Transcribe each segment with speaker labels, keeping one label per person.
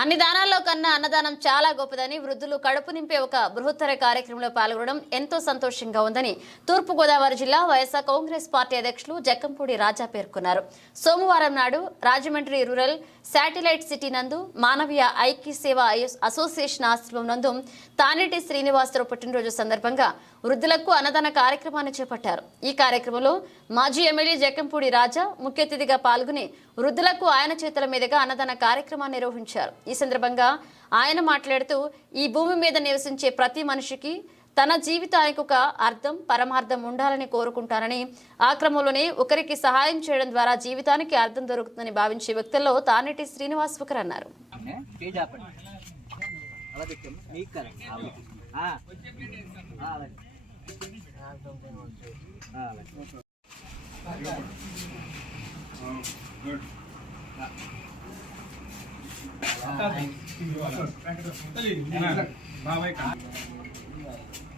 Speaker 1: అన్ని దానాల్లో కన్నా అన్నదానం చాలా గొప్పదని వృద్ధులు కడుపు నింపే ఒక బృహత్తర కార్యక్రమంలో పాల్గొనడం ఎంతో సంతోషంగా ఉందని తూర్పుగోదావరి జిల్లా వైఎస్ఆర్ కాంగ్రెస్ పార్టీ అధ్యక్షులు జక్కంపూడి రాజా పేర్కొన్నారు. సోమవారం నాడు రాజమండ్రి రూరల్ శాటిలైట్ సిటీ నందు మానవీయ ఐక్య సేవ అసోసియేషన్ ఆశ్రమం నందు తానేటి శ్రీనివాసరావు పుట్టినరోజు సందర్భంగా వృద్ధులకు అన్నదాన కార్యక్రమాన్ని చేపట్టారు. ఈ కార్యక్రమంలో మాజీ ఎమ్మెల్యే జక్కంపూడి రాజా ముఖ్య అతిథిగా పాల్గొని వృద్ధులకు ఆయన చేతుల మీదుగా అన్నదాన కార్యక్రమాన్ని నిర్వహించారు. ఈ సందర్భంగా ఆయన మాట్లాడుతూ ఈ భూమి మీద నివసించే ప్రతి మనిషికి తన జీవితానికి ఒక అర్థం పరమార్థం ఉండాలని కోరుకుంటానని ఆ క్రమంలోనే ఒకరికి సహాయం చేయడం ద్వారా జీవితానికి అర్థం దొరుకుతుందని భావించే వ్యక్తుల్లో తానేటి శ్రీనివాస్ ఒకరు అన్నారు
Speaker 2: చేయి చాపండి అలా పర్లేదు మీకు పక్కన ఆ, ఆ, అలాగే.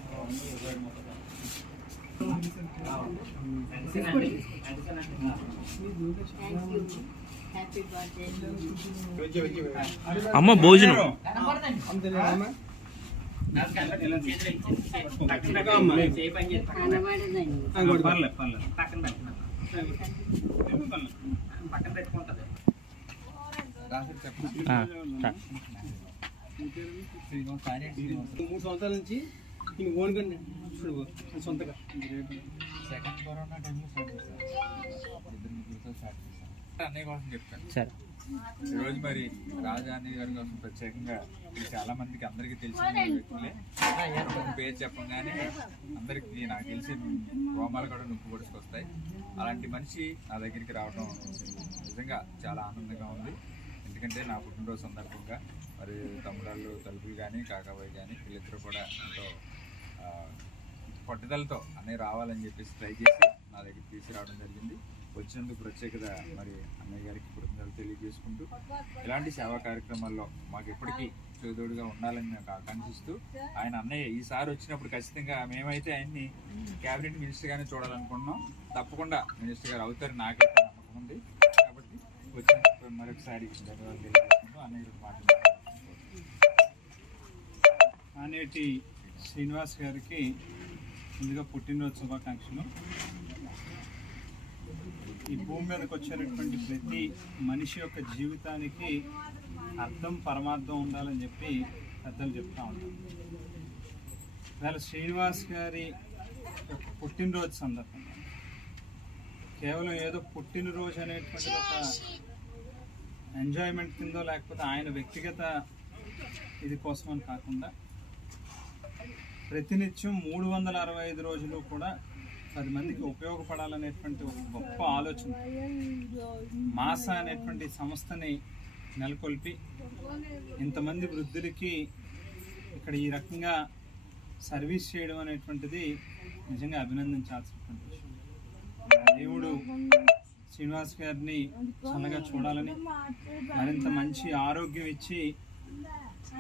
Speaker 2: ఆ, అలాగే.
Speaker 3: అమ్మ భోజనం ఆ, రా.
Speaker 4: మూడు సంవత్సరాల నుంచి నేను ఓన్కండి చూడు సొంతగా.
Speaker 5: సెకండ్ కరోనా టైంలో స్టార్ట్ చేశాను స్టార్ట్ అన్నయ్య కోసం చెప్తాను
Speaker 3: సరే.
Speaker 5: ఈరోజు మరి రాజాని గారి కోసం ప్రత్యేకంగా చాలా మందికి అందరికీ తెలిసిన వ్యక్తులే. పేరు చెప్పగానే అందరికి నాకు తెలిసి రోమాలు కూడా నొప్పి పొడుచుకొస్తాయి. అలాంటి మనిషి నా దగ్గరికి రావడం నిజంగా చాలా ఆనందంగా ఉంది. ఎందుకంటే నా పుట్టినరోజు సందర్భంగా మరి తమ్ముడాళ్ళు తలుపులు కానీ కాకాబాయి కానీ వీళ్ళిద్దరూ కూడా ఎంతో పట్టుదలతో అన్నీ రావాలని చెప్పేసి ట్రై చేసి నా దగ్గర తీసుకురావడం జరిగింది. వచ్చినందుకు ప్రత్యేకత మరి అన్నయ్య గారికి కృతజ్ఞతలు తెలియజేసుకుంటూ ఇలాంటి సేవా కార్యక్రమాల్లో మాకు ఎప్పటికీ చేదోడుగా ఉండాలని నాకు ఆకాంక్షిస్తూ ఆయన అన్నయ్య ఈసారి వచ్చినప్పుడు ఖచ్చితంగా మేమైతే ఆయన్ని క్యాబినెట్ మినిస్టర్గానే చూడాలనుకుంటున్నాం తప్పకుండా మినిస్టర్ గారు అవుతారు నాకైతే నమ్మకం ఉంది. వచ్చిన మరొకసారి
Speaker 4: అనేటి శ్రీనివాస్ గారికి ముందుగా పుట్టినరోజు శుభాకాంక్షలు. ఈ భూమి మీదకి వచ్చేటటువంటి ప్రతి మనిషి యొక్క జీవితానికి అర్థం పరమార్థం ఉండాలని చెప్పి పెద్దలు చెప్తా ఉంటారు. వేళ శ్రీనివాస్ గారి యొక్క పుట్టినరోజు సందర్భంగా కేవలం ఏదో పుట్టినరోజు అనేటువంటి ఒక ఎంజాయ్మెంట్ కిందో లేకపోతే ఆయన వ్యక్తిగత ఇది కోసం అని కాకుండా ప్రతినిత్యం మూడు వందల అరవై ఐదు రోజులు కూడా పది మందికి ఉపయోగపడాలనేటువంటి ఒక గొప్ప ఆలోచన. మాస అనేటువంటి సంస్థని నెలకొల్పి ఇంతమంది వృద్ధులకి ఇక్కడ ఈ రకంగా సర్వీస్ చేయడం అనేటువంటిది నిజంగా అభినందించాల్సినటువంటి విషయం. దేవుడు శ్రీనివాస్ గారిని చల్లగా చూడాలని మరింత మంచి ఆరోగ్యం ఇచ్చి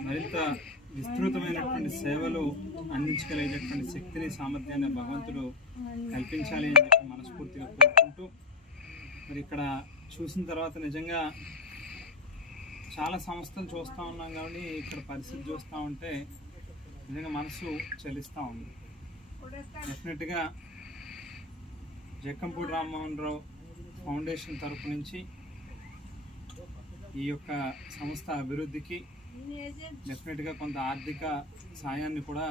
Speaker 4: మరింత విస్తృతమైనటువంటి సేవలు అందించగలిగేటటువంటి శక్తిని సామర్థ్యాన్ని భగవంతుడు కల్పించాలి అని చెప్పి మనస్ఫూర్తిగా కోరుకుంటూ మరి ఇక్కడ చూసిన తర్వాత నిజంగా చాలా సంస్థలు చూస్తూ ఉన్నాం కాబట్టి ఇక్కడ పరిస్థితి చూస్తూ ఉంటే నిజంగా మనసు చలిస్తూ ఉంది. డెఫినెట్గా జక్కంపూడి రామ్మోహన్ రావు ఫౌండేషన్ తరపు నుంచి ఈ యొక్క సంస్థ అభివృద్ధికి డెఫినెట్గా కొంత ఆర్థిక సాయాన్ని కూడా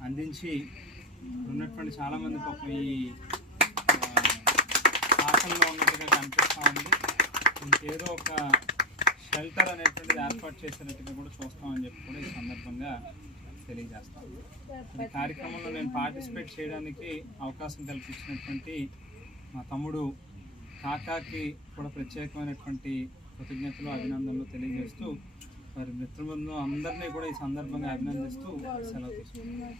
Speaker 4: అందించి ఉన్నటువంటి చాలామంది పాపం ఈ ఆ, ఆకలిలో ఉన్నట్టుగా కనిపిస్తూ ఉంది. ఇంకేదో ఒక షెల్టర్ అనేటువంటిది ఏర్పాటు చేసినట్టుగా కూడా చూస్తామని చెప్పి కూడా ఈ సందర్భంగా తెలియజేస్తాం ఈ కార్యక్రమంలో నేను పార్టిసిపేట్ చేయడానికి అవకాశం కల్పించినటువంటి మా తమ్ముడు కాకాకి కూడా ప్రత్యేకమైనటువంటి కృతజ్ఞతలు అభినందనలు తెలియజేస్తూ మరి మిత్రబృందం అందరినీ కూడా ఈ సందర్భంగా అభినందిస్తూ సెలవు తీసుకుంటున్నాను